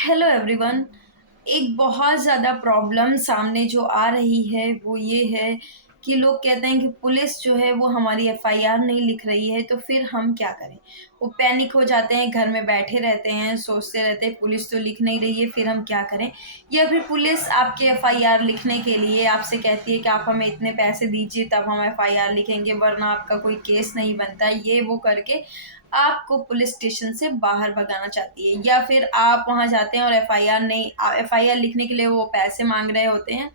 Hello everyone. एक बहुत ज़्यादा प्रॉब्लम सामने जो आ रही है वो ये है कि लोग कहते हैं कि पुलिस जो है वो हमारी एफआईआर नहीं लिख रही है, तो फिर हम क्या करें। वो पैनिक हो जाते हैं, घर में बैठे रहते हैं, सोचते रहते हैं पुलिस तो लिख नहीं रही है, फिर हम क्या करें। या फिर पुलिस आपके एफआईआर लिखने के लिए आपसे कहती है कि आप हमें इतने पैसे दीजिए तब हम एफआईआर लिखेंगे, वरना आपका कोई केस नहीं बनता, ये वो करके आपको पुलिस स्टेशन से बाहर भगाना चाहती है। या फिर आप वहाँ जाते हैं और एफआईआर लिखने के लिए वो पैसे मांग रहे होते हैं,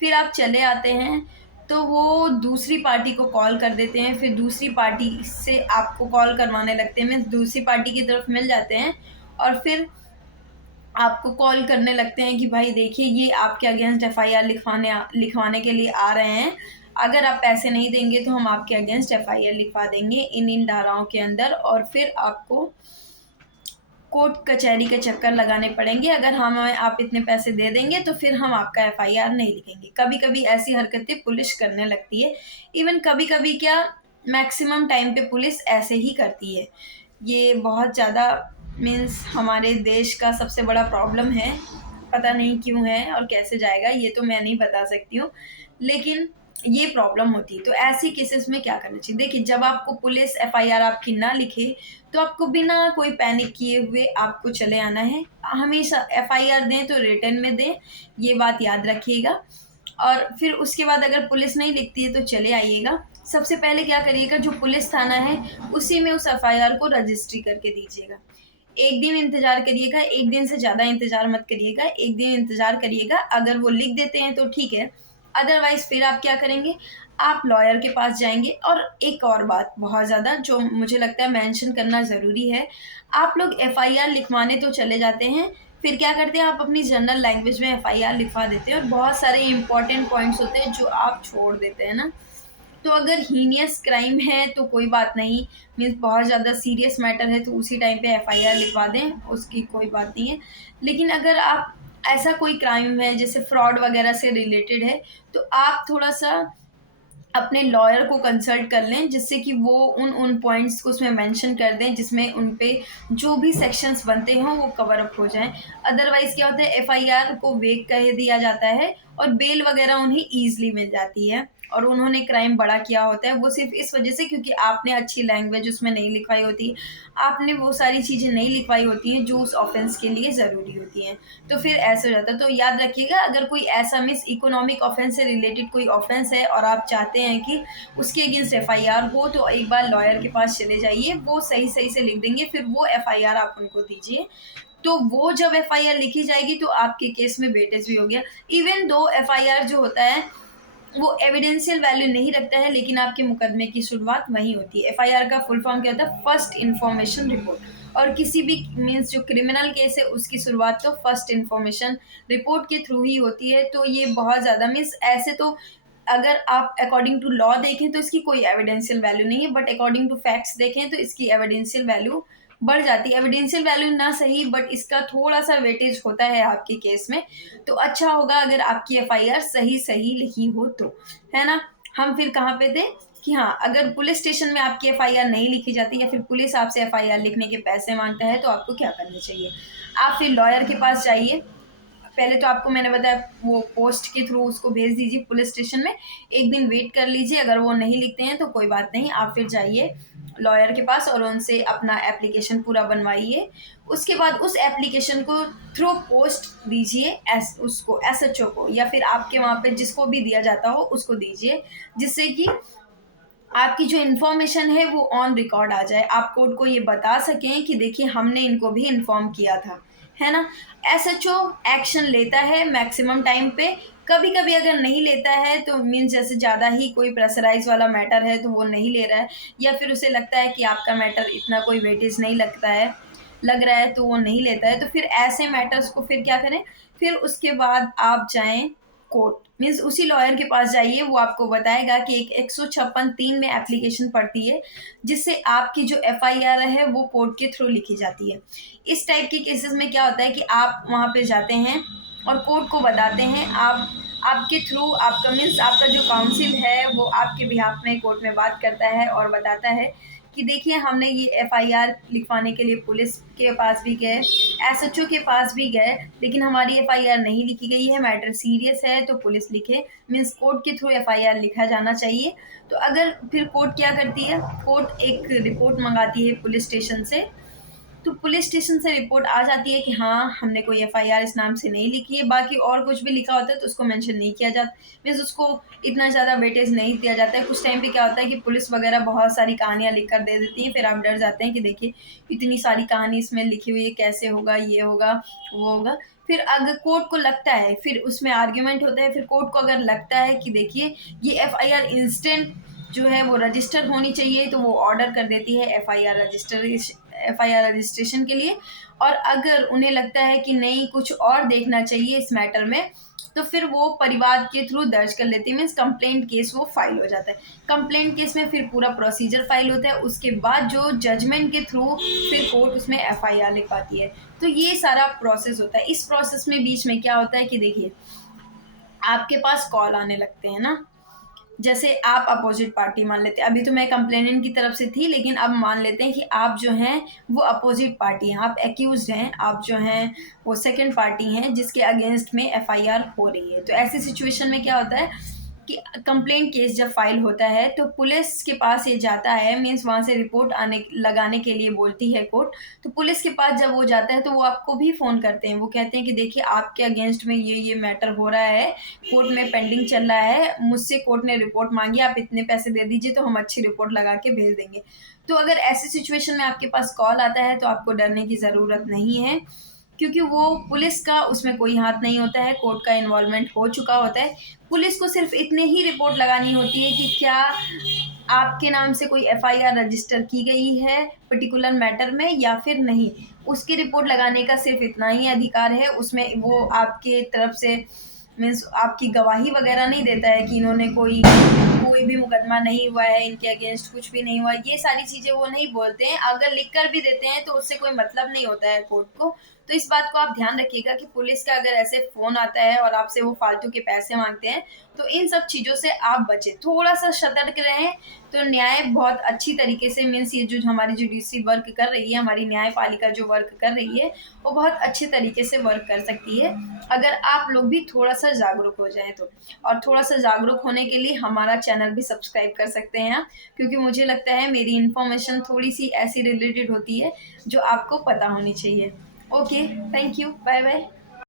फिर आप चले आते हैं तो वो दूसरी पार्टी को कॉल कर देते हैं, फिर दूसरी पार्टी से आपको कॉल करवाने लगते हैं, मीन्स दूसरी पार्टी की तरफ मिल जाते हैं और फिर आपको कॉल करने लगते हैं कि भाई देखिए ये आपके अगेंस्ट एफआईआर लिखवाने के लिए आ रहे हैं। अगर आप पैसे नहीं देंगे तो हम आपके अगेंस्ट एफआईआर लिखवा देंगे इन धाराओं के अंदर, और फिर आपको कोर्ट कचहरी के चक्कर लगाने पड़ेंगे। अगर हमें आप इतने पैसे दे देंगे तो फिर हम आपका एफआईआर नहीं लिखेंगे। कभी कभी ऐसी हरकतें पुलिस करने लगती है। इवन कभी कभी क्या, मैक्सिमम टाइम पे पुलिस ऐसे ही करती है। ये बहुत ज़्यादा मीन्स हमारे देश का सबसे बड़ा प्रॉब्लम है। पता नहीं क्यों है और कैसे जाएगा ये तो मैं नहीं बता सकती हूँ, लेकिन ये प्रॉब्लम होती है। तो ऐसी केसेस में क्या करना चाहिए। देखिए, जब आपको पुलिस एफआईआर आपकी ना लिखे तो आपको बिना कोई पैनिक किए हुए आपको चले आना है। हमेशा एफआईआर दें तो रिटन में दें, ये बात याद रखिएगा। और फिर उसके बाद अगर पुलिस नहीं लिखती है तो चले आइएगा। सबसे पहले क्या करिएगा, जो पुलिस थाना है उसी में उस एफआईआर को रजिस्ट्री करके दीजिएगा। एक दिन इंतजार करिएगा, एक दिन से ज़्यादा इंतजार मत करिएगा, एक दिन इंतजार करिएगा। अगर वो लिख देते हैं तो ठीक है, अदरवाइज फिर आप क्या करेंगे, आप लॉयर के पास जाएंगे। और एक और बात बहुत ज़्यादा जो मुझे लगता है मेंशन करना ज़रूरी है, आप लोग एफआईआर लिखवाने तो चले जाते हैं, फिर क्या करते हैं आप अपनी जनरल लैंग्वेज में एफआईआर लिखवा देते हैं और बहुत सारे इंपॉर्टेंट पॉइंट्स होते हैं जो आप छोड़ देते हैं ना। तो अगर हीनियस क्राइम है तो कोई बात नहीं, मीन्स बहुत ज़्यादा सीरियस मैटर है तो उसी टाइम पे एफआईआर लिखवा दें, उसकी कोई बात नहीं है। लेकिन अगर आप ऐसा कोई क्राइम है जैसे फ्रॉड वगैरह से रिलेटेड है, तो आप थोड़ा सा अपने लॉयर को कंसल्ट कर लें, जिससे कि वो उन उन पॉइंट्स को उसमें मेंशन कर दें जिसमें उन पे जो भी सेक्शंस बनते हों वो कवर अप हो जाएं। अदरवाइज क्या होता है, एफआईआर को वेक कर दिया जाता है और बेल वगैरह उन्हें ईजिली मिल जाती है, और उन्होंने क्राइम बड़ा किया होता है वो सिर्फ इस वजह से क्योंकि आपने अच्छी लैंग्वेज उसमें नहीं लिखवाई होती, आपने वो सारी चीज़ें नहीं लिखवाई होती हैं जो उस ऑफेंस के लिए ज़रूरी होती हैं। तो फिर ऐसे हो जाता है। तो याद रखिएगा, अगर कोई ऐसा मिस इकोनॉमिक ऑफेंस से रिलेटेड कोई ऑफेंस है और आप चाहते हैं कि उसके अगेंस्ट एफआईआर हो, तो एक बार लॉयर के पास चले जाइए, वो सही सही से लिख देंगे, फिर वो एफआईआर आप उनको दीजिए। तो वो जब एफआईआर लिखी जाएगी तो आपके केस में वेटेज भी हो गया। इवन दो एफआईआर जो होता है वो एविडेंशियल वैल्यू नहीं रखता है, लेकिन आपके मुकदमे की शुरुआत वहीं होती है। एफआईआर का फुल फॉर्म क्या होता है, फर्स्ट इन्फॉर्मेशन रिपोर्ट। और किसी भी मीन्स जो क्रिमिनल केस है उसकी शुरुआत तो फर्स्ट इन्फॉर्मेशन रिपोर्ट के थ्रू ही होती है। तो ये बहुत ज़्यादा मीन्स ऐसे तो अगर आप अकॉर्डिंग टू लॉ देखें तो इसकी कोई एविडेंशियल वैल्यू नहीं है, बट अकॉर्डिंग टू फैक्ट्स देखें तो इसकी एविडेंशियल वैल्यू बढ़ जाती है। एविडेंशियल वैल्यू ना सही, बट इसका थोड़ा सा वेटेज होता है आपके केस में। तो अच्छा होगा अगर आपकी एफआईआर सही सही लिखी हो तो, है ना। हम फिर कहाँ पे थे कि हाँ, अगर पुलिस स्टेशन में आपकी एफआईआर नहीं लिखी जाती या फिर पुलिस आपसे एफआईआर लिखने के पैसे मांगता है तो आपको क्या करना चाहिए। आप फिर लॉयर के पास जाइए। पहले तो आपको मैंने बताया वो पोस्ट के थ्रू उसको भेज दीजिए पुलिस स्टेशन में, एक दिन वेट कर लीजिए। अगर वो नहीं लिखते हैं तो कोई बात नहीं, आप फिर जाइए लॉयर के पास और उनसे अपना एप्लीकेशन पूरा बनवाइए। उसके बाद उस एप्लीकेशन को थ्रू पोस्ट दीजिए उसको एसएचओ को, या फिर आपके वहाँ पे जिसको भी दिया जाता हो उसको दीजिए, जिससे कि आपकी जो इन्फॉर्मेशन है वो ऑन रिकॉर्ड आ जाए। आप कोर्ट को ये बता सकें कि देखिए हमने इनको भी इन्फॉर्म किया था, है ना। एसएचओ एक्शन लेता है मैक्सिमम टाइम पे। कभी कभी अगर नहीं लेता है तो मीन्स जैसे ज़्यादा ही कोई प्रेशराइज वाला मैटर है तो वो नहीं ले रहा है, या फिर उसे लगता है कि आपका मैटर इतना कोई वेटेज नहीं लग रहा है तो वो नहीं लेता है। तो फिर ऐसे मैटर्स को फिर क्या करें, फिर उसके बाद आप जाएं कोर्ट, मीन्स उसी लॉयर के पास जाइए। वो आपको बताएगा कि एक 156(3) में एप्लीकेशन पड़ती है, जिससे आपकी जो एफआईआर है वो कोर्ट के थ्रू लिखी जाती है। इस टाइप के केसेस में क्या होता है कि आप वहाँ पे जाते हैं और कोर्ट को बताते हैं, आपके थ्रू आपका मीन्स आपका जो काउंसिल है वो आपके बिहाफ में कोर्ट में बात करता है और बताता है कि देखिए हमने ये एफआईआर लिखवाने के लिए पुलिस के पास भी गए, एसएचओ के पास भी गए, लेकिन हमारी एफआईआर नहीं लिखी गई है, मैटर सीरियस है तो पुलिस लिखे, मीन्स कोर्ट के थ्रू एफआईआर लिखा जाना चाहिए। तो अगर फिर कोर्ट क्या करती है, कोर्ट एक रिपोर्ट मंगाती है पुलिस स्टेशन से, तो पुलिस स्टेशन से रिपोर्ट आ जाती है कि हाँ हमने कोई एफआईआर इस नाम से नहीं लिखी है, बाकी और कुछ भी लिखा होता है तो उसको मेंशन नहीं किया जाता, मीन्स उसको इतना ज़्यादा वेटेज नहीं दिया जाता है। कुछ टाइम पे क्या होता है कि पुलिस वगैरह बहुत सारी कहानियाँ लिख कर दे देती हैं, फिर आप डर जाते हैं कि देखिए इतनी सारी कहानी इसमें लिखी हुई है, कैसे होगा, ये होगा, वो होगा। फिर अगर कोर्ट को लगता है, फिर उसमें आर्ग्यूमेंट होता है, फिर कोर्ट को अगर लगता है कि देखिए ये एफआईआर इंस्टेंट जो है वो रजिस्टर होनी चाहिए, तो वो ऑर्डर कर देती है एफआईआर रजिस्ट्रेशन के लिए। और अगर उन्हें लगता है कि नहीं कुछ और देखना चाहिए इस मैटर में, तो फिर वो परिवार के थ्रू दर्ज कर लेती है, मीन्स कंप्लेंट केस वो फाइल हो जाता है। कंप्लेंट केस में फिर पूरा प्रोसीजर फाइल होता है, उसके बाद जो जजमेंट के थ्रू फिर कोर्ट उसमें एफआईआर लिखवाती है। तो ये सारा प्रोसेस होता है। इस प्रोसेस में बीच में क्या होता है कि देखिए आपके पास कॉल आने लगते हैं ना, जैसे आप अपोजिट पार्टी मान लेते हैं, अभी तो मैं कंप्लेनेंट की तरफ से थी, लेकिन अब मान लेते हैं कि आप जो हैं वो अपोजिट पार्टी हैं, आप एक्यूज्ड हैं, आप जो हैं वो सेकंड पार्टी हैं जिसके अगेंस्ट में एफआईआर हो रही है। तो ऐसी सिचुएशन में क्या होता है कि कंप्लेंट केस जब फाइल होता है तो पुलिस के पास ये जाता है, मीन्स वहाँ से रिपोर्ट आने लगाने के लिए बोलती है कोर्ट। तो पुलिस के पास जब वो जाता है तो वो आपको भी फ़ोन करते हैं, वो कहते हैं कि देखिए आपके अगेंस्ट में ये मैटर हो रहा है, कोर्ट में पेंडिंग चल रहा है, मुझसे कोर्ट ने रिपोर्ट मांगी, आप इतने पैसे दे दीजिए तो हम अच्छी रिपोर्ट लगा के भेज देंगे। तो अगर ऐसी सिचुएशन में आपके पास कॉल आता है तो आपको डरने की ज़रूरत नहीं है, क्योंकि वो पुलिस का उसमें कोई हाथ नहीं होता है, कोर्ट का इन्वॉल्वमेंट हो चुका होता है। पुलिस को सिर्फ इतने ही रिपोर्ट लगानी होती है कि क्या आपके नाम से कोई एफआईआर रजिस्टर की गई है पर्टिकुलर मैटर में या फिर नहीं। उसकी रिपोर्ट लगाने का सिर्फ इतना ही अधिकार है, उसमें वो आपके तरफ से मीन्स आपकी गवाही वगैरह नहीं देता है कि इन्होंने कोई भी मुकदमा नहीं हुआ है, इनके अगेंस्ट कुछ भी नहीं हुआ, ये सारी चीज़ें वो नहीं बोलते हैं। अगर लिख कर भी देते हैं तो उससे कोई मतलब नहीं होता है कोर्ट को। तो इस बात को आप ध्यान रखिएगा कि पुलिस का अगर ऐसे फ़ोन आता है और आपसे वो फालतू के पैसे माँगते हैं, तो इन सब चीज़ों से आप बचें। थोड़ा-सा सतर्क रहें, तो न्याय बहुत अच्छी तरीके से मीन्स ये जो हमारी जुडिशरी वर्क कर रही है, हमारी न्यायपालिका जो वर्क कर रही है, वो बहुत अच्छे तरीके से वर्क कर सकती है, अगर आप लोग भी थोड़ा-सा जागरूक हो जाएँ तो। और थोड़ा-सा जागरूक होने के लिए हमारा चैनल भी सब्सक्राइब कर सकते हैं आप, क्योंकि मुझे लगता है मेरी इन्फॉर्मेशन थोड़ी-सी ऐसी रिलेटेड होती है, जो आपको पता होनी चाहिए। Okay, thank you, bye-bye.